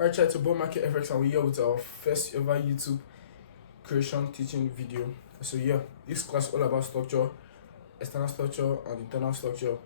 Alright, chat to bull market FX, and we're here with our first ever YouTube creation teaching video. So yeah, this class is all about structure, external structure and internal structure.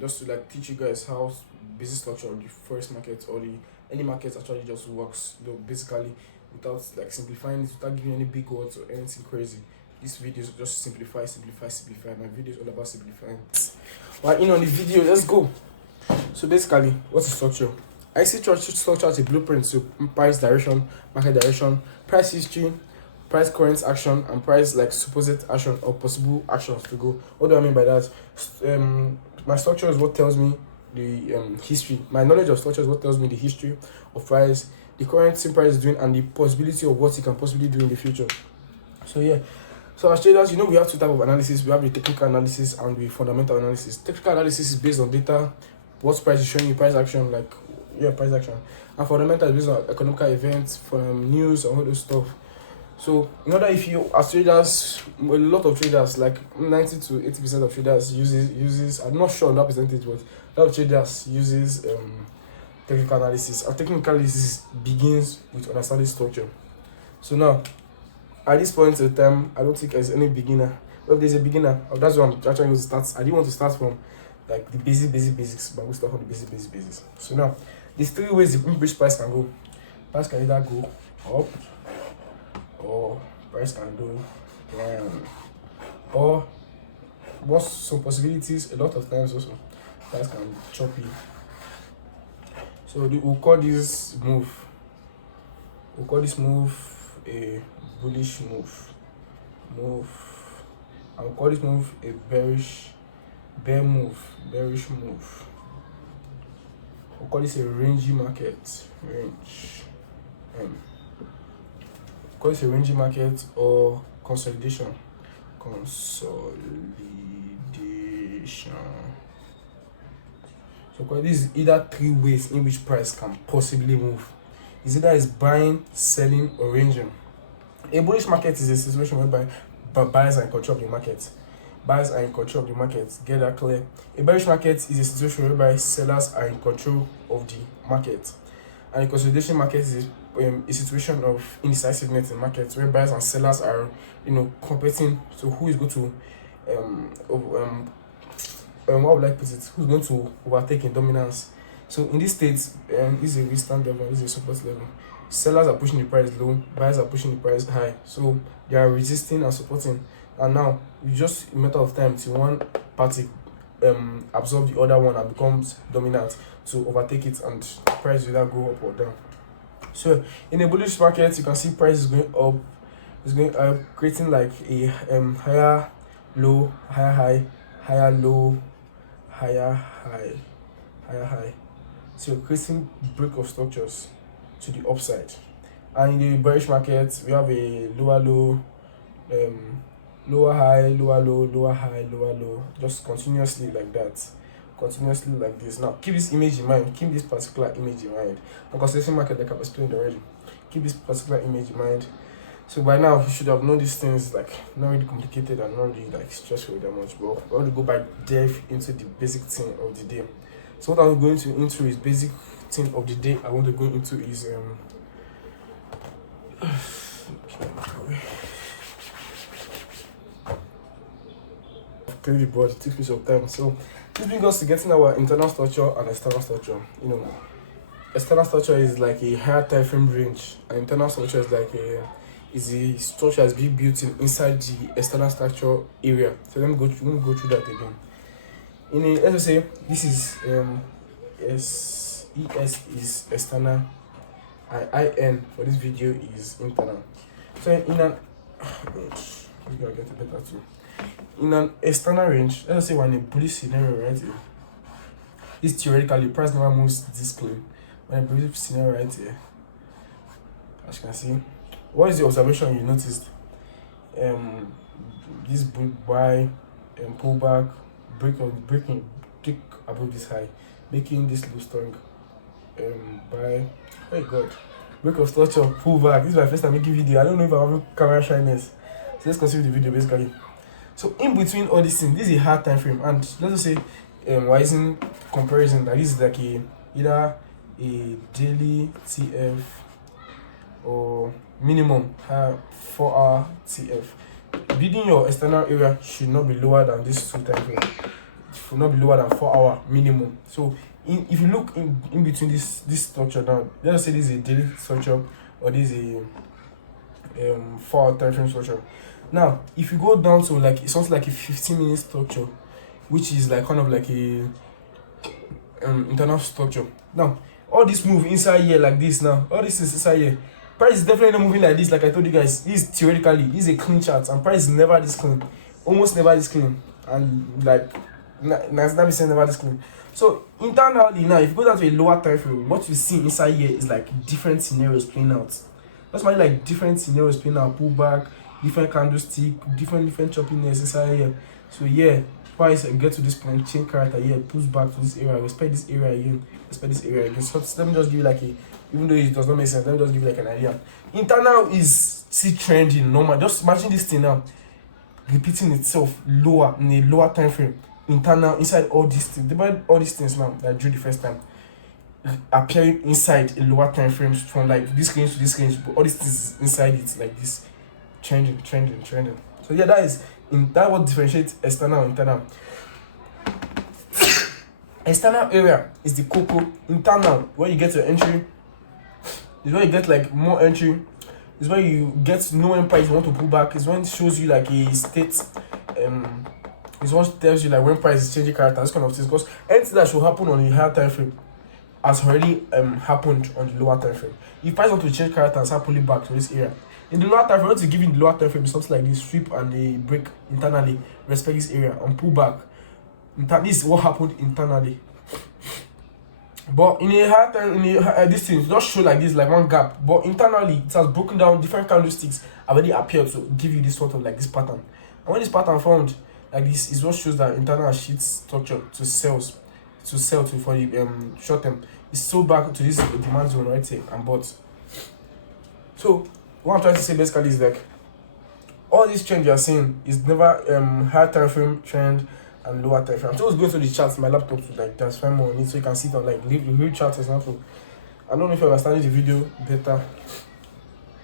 Just to like teach you guys how basic structure of the forex market or the any market actually just works. Basically, without like simplifying it, without giving any big words or anything crazy. This video is just simplify. My video is all about simplifying. Well, on the video, let's go. So basically, what's the structure? I see structure as a blueprint to price direction, market direction, price history, price current action, and price like supposed action or possible actions to go. What do I mean by that? My structure is what tells me the history. My knowledge of structure is what tells me the history of price, the current thing price is doing, and the possibility of what it can possibly do in the future. So yeah. So as traders, we have two types of analysis. We have the technical analysis and the fundamental analysis. Technical analysis is based on data, what price is showing you, price action, price action. And fundamental is based on economical events, from news, and all those stuff. So in order, if you as traders, a lot of traders, like 90 to 80% of traders uses I'm not sure on that percentage, but a lot of traders uses technical analysis. And technical analysis begins with understanding structure. So now, at this point in time, I don't think there's any beginner. Well, if there's a beginner, that's what I'm actually going to start. I didn't want to start from like the basics, but we'll start from the basics. So now, there's three ways in which price can go. Price can either go up, or price can go down, or what's some possibilities. A lot of times also, price can be choppy. So we'll call this move. A bullish move. I'll call this move a bearish move. We'll call this a rangy market. Call this a rangy market or consolidation. So this is either three ways in which price can possibly move. It's either is buying, selling, or ranging. A bullish market is a situation whereby buyers are in control of the market. Get that clear? A bearish market is a situation whereby sellers are in control of the market. And a consolidation market is a situation of indecisiveness in markets where buyers and sellers are, competing. So who is going to, what would I put it? Who's going to overtake in dominance? So in this state, this is a resistance level, this is a support level. Sellers are pushing the price low, buyers are pushing the price high. So they are resisting and supporting. And now it's just a matter of time till one party absorb the other one and becomes dominant to overtake it, and price will either go up or down. So in a bullish market, you can see price is going up, it's going creating like a higher low, higher high, higher low, higher high. So creating break of structures to the upside. And in the bearish market, we have a lower low, lower high, lower low, lower high, lower low, just continuously like that, continuously like this. Now keep this image in mind, keep this particular image in mind. And consolidation market, like I've explained already, keep this particular image in mind. So by now you should have known these things, like not really complicated and not really like stressful that much, but I want to go back depth into the basic thing of the day. So what I'm going to into is basic thing of the day. I want to go into is clearly, but it took me some time. So this brings us to getting our internal structure and external structure. External structure is like a higher time frame range, and internal structure is like a structure that's being built inside the external structure area. So let me go through that again. Let's say this is ES is external, and IN for this video is internal. So in an in an external range, let's say we're in a bullish scenario right here. This theoretically price never moves this clean. When a bullish scenario right here, as you can see, what is the observation you noticed? This buy pullback, breaking above this high, making this low strong. Buy, oh god, break of structure, pullback. This is my first time making video. I don't know if I'm having camera shyness. So let's consider the video basically. So in between all these things, this is a hard time frame, and let's just say rising comparison, like this is like either a daily TF or minimum 4-hour TF. Building your external area should not be lower than this 2 time frame. It should not be lower than 4-hour minimum. So if you look in between this structure now, let's say this is a daily structure or this is a 4-hour time frame structure. Now if you go down to like something like a 15-minute structure, which is like kind of like a internal structure. Now all this move inside here like this. Now all this is inside here. Price is definitely not moving like this. Like I told you guys, this is theoretically, this is a clean chart, and price is never this clean, almost never this clean, and like 99% never this clean. So internally now, if you go down to a lower time frame, what you see inside here is like different scenarios playing out. That's why like different scenarios playing out, pullback, different candlestick, different choppiness inside here. So yeah, price get to this point, change character here, pulls back to this area, respect this area again, respect this area again. So let me just give you like a, even though it does not make sense, let me just give you like an idea. Internal is still trending normal. Just imagine this thing now repeating itself lower in a lower time frame. Internal inside all these things, all these things now that I drew the first time, appearing inside a lower time frame from like this range to this range, but all these things inside it like this, trending. So yeah, that what differentiates external and internal. External area is the cocoa. Internal, where you get your entry, is where you get like more entry, is where you get to know when price you want to pull back, is when it shows you like a state, is what tells you like when price is changing character, this kind of things. Because anything that should happen on the higher time frame has already happened on the lower time frame. If price want to change character and start pulling back to this area, in the lower time frame, what to give in the lower time frame is something like this: sweep and a break internally, respect this area and pull back. This is what happened internally. But in a higher time, this thing just show like this, like one gap. But internally, it has broken down. Different candlesticks already appeared to give you this sort of like this pattern. And when this pattern formed like this, is what shows that internal sheet structure to sell for the short term. It's so back to this demand zone right here and bought. So what I'm trying to say basically is like all this trend you are seeing is never higher time frame trend and lower time frame. I'm just going to the charts, my laptop to like transfer more on it so you can see it on like real chart example. I don't know if you're understanding the video better,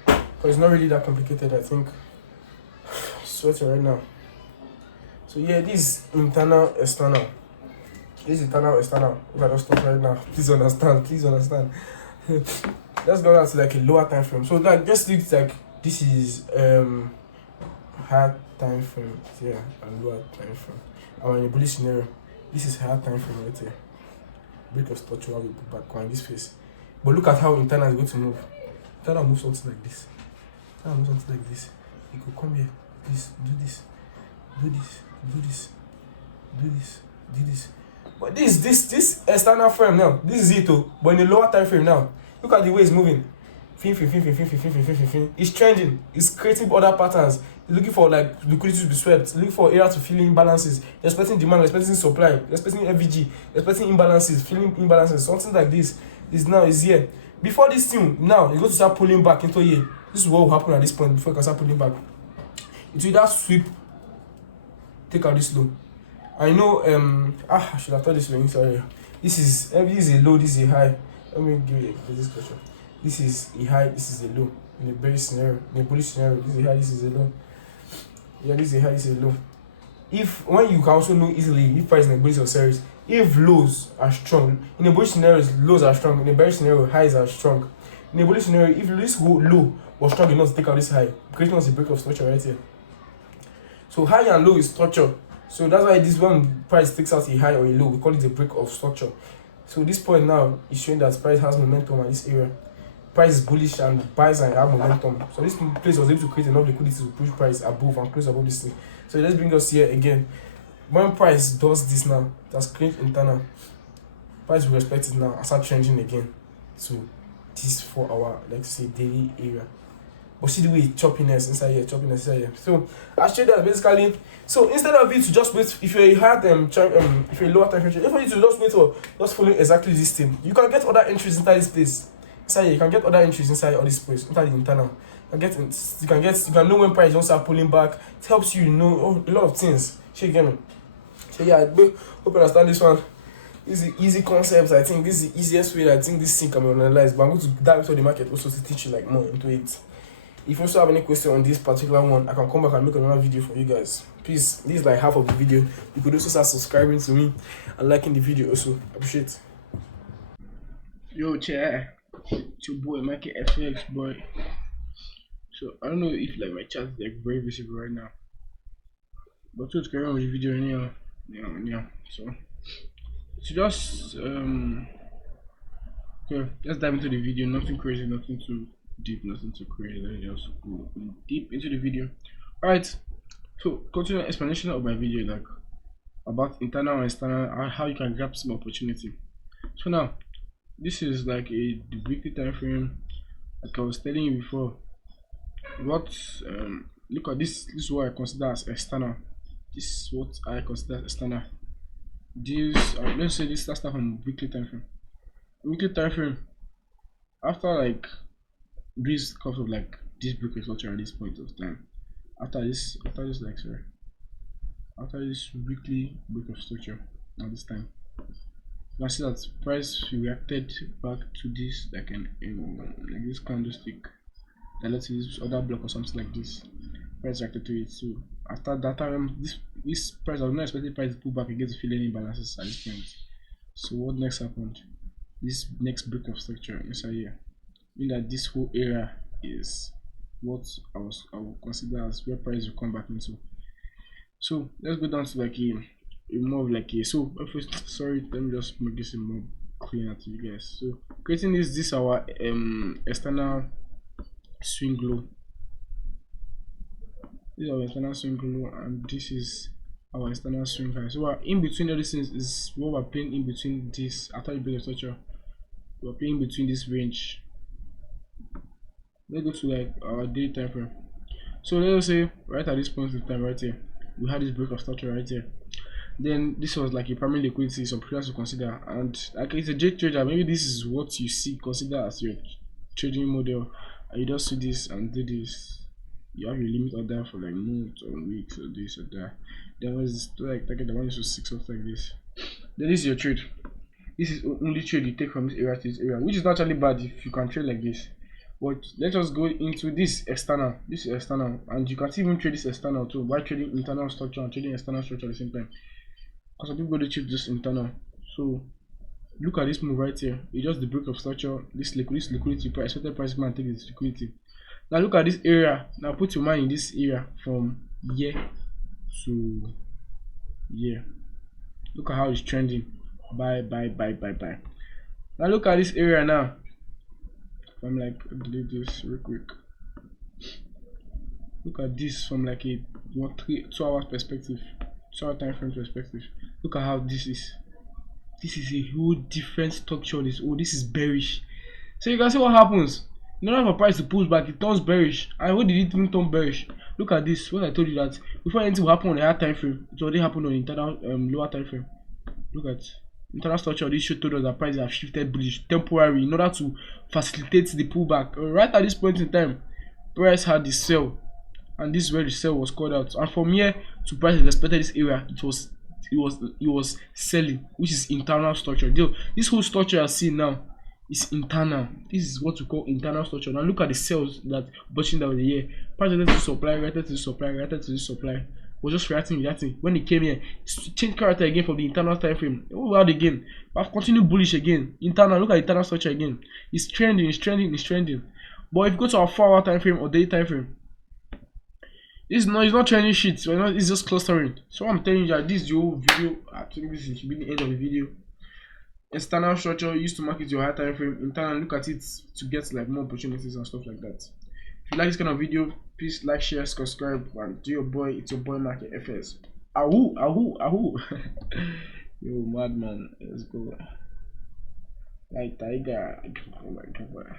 because it's not really that complicated. I think I'm sweating right now. So yeah, this is internal external. This is internal external. If I just stop right now, please understand. Let's go down to like a lower time frame. So like just look like this is higher time frame here and lower time frame. Or in a bullish scenario, this is higher time frame right here. Break of structure, we put back on this face. But look at how internal is going to move. Internal moves something like this. It could come here. Do this. But this external frame now, this is it too. But in a lower time frame now, look at the way it's moving. It's trending. It's creating other patterns. It's looking for like liquidity to be swept. Looking for area to fill in imbalances. Expecting demand, expecting supply, expecting FVG, expecting imbalances, filling imbalances. Something like this is here. Before this thing now, it's going to start pulling back into here. This is what will happen at this point before it can start pulling back. It will either sweep, take out this low. I know I should have thought this way. Sorry. This is a low, this is a high. Let me give you this question. This is a high, this is a low. In a bearish scenario, in a bullish scenario, this is a high, this is a low. Yeah, this is a high, this is a low. When you can also know easily if price in a bullish or series, if lows are strong, in a bullish scenario, lows are strong. In a bearish scenario, highs are strong. In a bullish scenario, if this low was strong enough to take out this high, creating us a break of structure right here. So high and low is structure. So that's why this one price takes out a high or a low, we call it a break of structure. So this point now is showing that price has momentum at this area. Price is bullish and buys and have momentum. So this place was able to create enough liquidity to push price above and close above this thing. So let's bring us here again. When price does this now, that's create internal. Price will respect it now and start trending again to this 4 hour, let's say daily area. But see the way choppiness inside here. So I showed that basically. So instead of you to just wait, if you had if you're lower time frame, if you to just wait or just follow exactly this thing, you can get other entries inside this place. Inside here, you can get other entries inside all this place, inside the internal. You can know when price don't start pulling back. It helps you know a lot of things. So you get me? So yeah, I hope you understand this one. This is easy concepts. I think this is the easiest way that I think this thing can be analyzed. But I'm going to dive into the market also to teach you like more into it. If you also have any question on this particular one, I can come back and make another video for you guys. Please, this is like half of the video. You could also start subscribing to me and liking the video also. Appreciate. Yo, chair. It's your boy, Market FX boy. So I don't know if like my chat is like very visible right now, but let's carry on with the video anyhow. Yeah. So just okay, let's dive into the video. Nothing crazy, nothing too deep, nothing too crazy. Let's just go deep into the video. Alright, so continue explanation of my video like about internal and external and how you can grab some opportunity. So now this is like the weekly time frame. Like I was telling you before, what look at this is what I consider as external. This is what I consider as external. This let's say this starts from weekly time frame. Weekly time frame, after like this comes of like this break of structure at this point of time, after this weekly break of structure at this time, you can see that price reacted back to this like like this candlestick, then let's say this other block or something like this. Price reacted to it. So after that time, this price, I was not expecting price to pull back again to fill any balances at this point. So what next happened? This next break of structure inside here, mean that this whole area is what I will consider as where price will come back into. So let's go down to like a more of like a sorry, let me just make this more cleaner to you guys. So creating this our external swing low. This is our external swing low, and this is our external swing high. So in between all these things is what we're playing in between this. After the break of structure, we're playing between this range. Let's go to like our daily time frame. So let's say right at this point in time right here, we had this break of structure right here. Then this was like a primary liquidity, some players to consider, and like it's a J trader, maybe this is what you see consider as your trading model, and you just see this and do this. You have your limit order for like months or weeks or this or that. Then was this like target the 1 to 6 or like this. Then this is your trade. This is only trade you take from this area to this area, which is not actually bad if you can trade like this. But let us go into this external. This is external, and you can even trade this external too by trading internal structure and trading external structure at the same time. Because some people go to trade just internal. So look at this move right here. It's just the break of structure. This liquidity price, expected price man take this liquidity. Now look at this area. Now put your mind in this area from here to here. Look at how it's trending. Buy. Now look at this area now. I'm like delete this real quick. Look at this from like a 2 hours perspective, 2 hour time frame perspective. Look at how this is. This is a whole different structure. This is bearish. So you can see what happens. In order for price to push back, it turns bearish. And what did it even turn bearish? Look at this. What I told you that before anything will happen on the higher time frame, it already happened on the internal lower time frame. Look at internal structure. This should told us that prices have shifted bullish temporarily in order to facilitate the pullback. Right at this point in time, price had the sell, and this is where the sell was called out. And from here to price expected this area, it was selling, which is internal structure. This whole structure you see now is internal. This is what we call internal structure. Now look at the cells that botching down the year. Price related to supply, related to supply, related to this supply. Was just reacting. When it came here, it changed character again from the internal time frame. Oh, out again. But I've continued bullish again. Internal, look at the internal structure again. It's trending. But if you go to our 4 hour time frame or daily time frame, it's not trending shit. It's just clustering. So I'm telling you that this is the whole video. I think this should be the end of the video. External structure used to market your high time frame. Internal, look at it to get like more opportunities and stuff like that. If you like this kind of video, please like, share, subscribe, and do your boy. It's your boy Market FS. Ahoo. Yo, madman, let's go. Like tiger. Oh my god.